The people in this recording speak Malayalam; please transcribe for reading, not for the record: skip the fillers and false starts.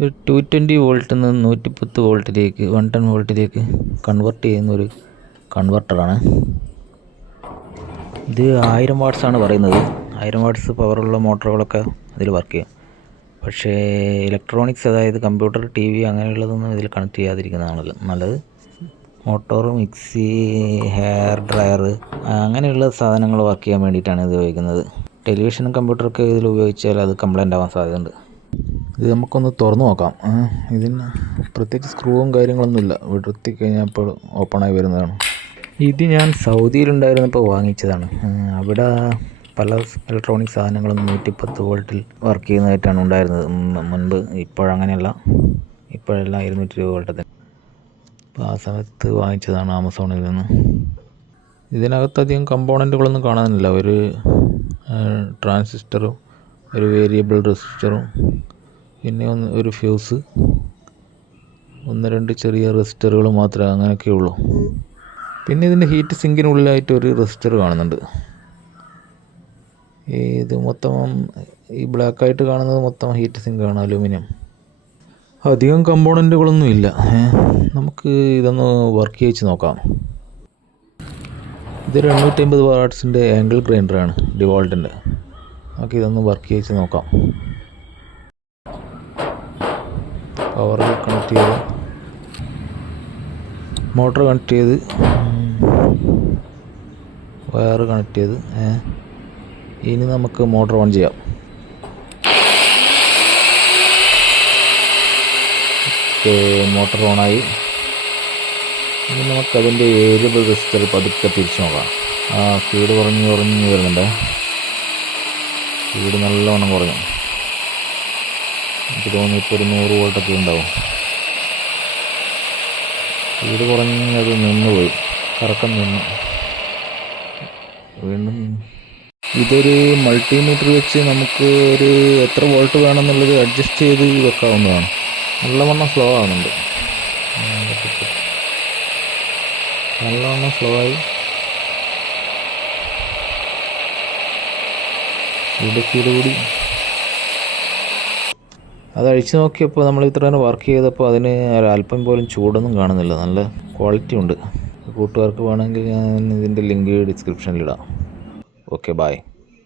ഒരു 220 വോൾട്ടിൽ നിന്ന് 110 വോൾട്ടിലേക്ക് 110 വോൾട്ടിലേക്ക് കൺവെർട്ട് ചെയ്യുന്നൊരു കൺവെർട്ടറാണ് ഇത്. 1000 വാട്ട്സാണ് പറയുന്നത്. 1000 വാട്ട്സ് പവറുള്ള മോട്ടോറുകളൊക്കെ അതിൽ വർക്ക് ചെയ്യും. പക്ഷേ ഇലക്ട്രോണിക്സ്, അതായത് കമ്പ്യൂട്ടർ, ടി വി അങ്ങനെയുള്ളതൊന്നും ഇതിൽ കണക്ട് ചെയ്യാതിരിക്കുന്നതാണല്ലോ നല്ലത്. മോട്ടോർ, മിക്സി, ഹെയർ ഡ്രയർ അങ്ങനെയുള്ള സാധനങ്ങൾ വർക്ക് ചെയ്യാൻ വേണ്ടിയിട്ടാണ് ഇത് ഉപയോഗിക്കുന്നത്. ടെലിവിഷനും കമ്പ്യൂട്ടറൊക്കെ ഇതിൽ ഉപയോഗിച്ചാൽ അത് കംപ്ലൈൻ്റ് ആവാൻ സാധ്യതയുണ്ട്. ഇത് നമുക്കൊന്ന് തുറന്നു നോക്കാം. ഇതിന് പ്രത്യേകിച്ച് സ്ക്രൂവും കാര്യങ്ങളൊന്നുമില്ല. വിടർത്തി കഴിഞ്ഞപ്പോൾ ഓപ്പണായി വരുന്നതാണ്. ഇത് ഞാൻ സൗദിയിലുണ്ടായിരുന്നപ്പോൾ വാങ്ങിച്ചതാണ്. അവിടെ പല ഇലക്ട്രോണിക് സാധനങ്ങളും 110 വോൾട്ടിൽ വർക്ക് ചെയ്യുന്നതായിട്ടാണ് ഉണ്ടായിരുന്നത് മുൻപ്. ഇപ്പോഴങ്ങനെയല്ല, ഇപ്പോഴെല്ലാം 220 വോൾട്ട് തന്നെ. അപ്പോൾ ആ സമയത്ത് വാങ്ങിച്ചതാണ് ആമസോണിൽ നിന്ന്. ഇതിനകത്തധികം കമ്പോണൻറ്റുകളൊന്നും കാണാനില്ല. ഒരു ട്രാൻസിസ്റ്ററും ഒരു വേരിയബിൾ റെസിസ്റ്ററും പിന്നെ ഒരു ഫ്യൂസ്, 1-2 ചെറിയ റെസിസ്റ്ററുകൾ മാത്രമേ അങ്ങനെയൊക്കെ ഉള്ളൂ. പിന്നെ ഇതിൻ്റെ ഹീറ്റ് സിങ്കിനുള്ളിലായിട്ട് ഒരു റെസിസ്റ്റർ കാണുന്നുണ്ട്. ഇത് മൊത്തം ഈ ബ്ലാക്കായിട്ട് കാണുന്നത് മൊത്തം ഹീറ്റ് സിങ്കാണ്, അലൂമിനിയം. അധികം കമ്പോണൻറ്റുകളൊന്നും ഇല്ല. നമുക്ക് ഇതൊന്ന് വർക്ക് ചെയ്യിച്ച് നോക്കാം. ഇതൊരു 850 വാട്ട്സിൻ്റെ ആംഗിൾ ഗ്രൈൻഡറാണ്, ഡിവോൾട്ടിൻ്റെ. നമുക്ക് ഇതൊന്ന് വർക്ക് ചെയ്യിച്ച് നോക്കാം. പവർ കണക്ട് ചെയ്ത്, മോട്ടർ കണക്ട് ചെയ്ത്, വയർ കണക്ട് ചെയ്ത്, ഇനി നമുക്ക് മോട്ടർ ഓൺ ചെയ്യാം. മോട്ടർ ഓണായി. ഇനി നമുക്കതിൻ്റെ വേരിയബിൾ റെസിസ്റ്റർ പതുക്കെ തിരിച്ചു നോക്കാം. സ്പീഡ് കുറഞ്ഞ് വരുന്നുണ്ട്. സ്പീഡ് നല്ലവണ്ണം കുറഞ്ഞു. എനിക്ക് തോന്നുന്നു ഇപ്പോൾ ഒരു 100 വോൾട്ടൊക്കെ ഉണ്ടാവും. സ്പീഡ് കുറഞ്ഞ് അത് നിന്നുപോയി, കറക്കം നിന്നു. വീണ്ടും ഇതൊരു മൾട്ടിമീറ്റർ വെച്ച് നമുക്ക് ഒരു എത്ര വോൾട്ട് വേണമെന്നുള്ളത് അഡ്ജസ്റ്റ് ചെയ്ത് വെക്കാവുന്നതാണ്. നല്ലവണ്ണം സ്ലോ ആവുന്നുണ്ട്. നല്ലവണ്ണം സ്ലോ ആയി. സ്പീഡ് കൂടി. അത് അഴിച്ചു നോക്കിയപ്പോൾ നമ്മൾ ഇത്രയും വർക്ക് ചെയ്തപ്പോൾ അതിന് ഒരല്പം പോലും ചൂടൊന്നും കാണുന്നില്ല. നല്ല ക്വാളിറ്റി ഉണ്ട്. കൂട്ടുകാർക്ക് വേണമെങ്കിൽ ഞാൻ ഇതിൻ്റെ ലിങ്ക് ഡിസ്ക്രിപ്ഷനിലിടാം. Okay, by.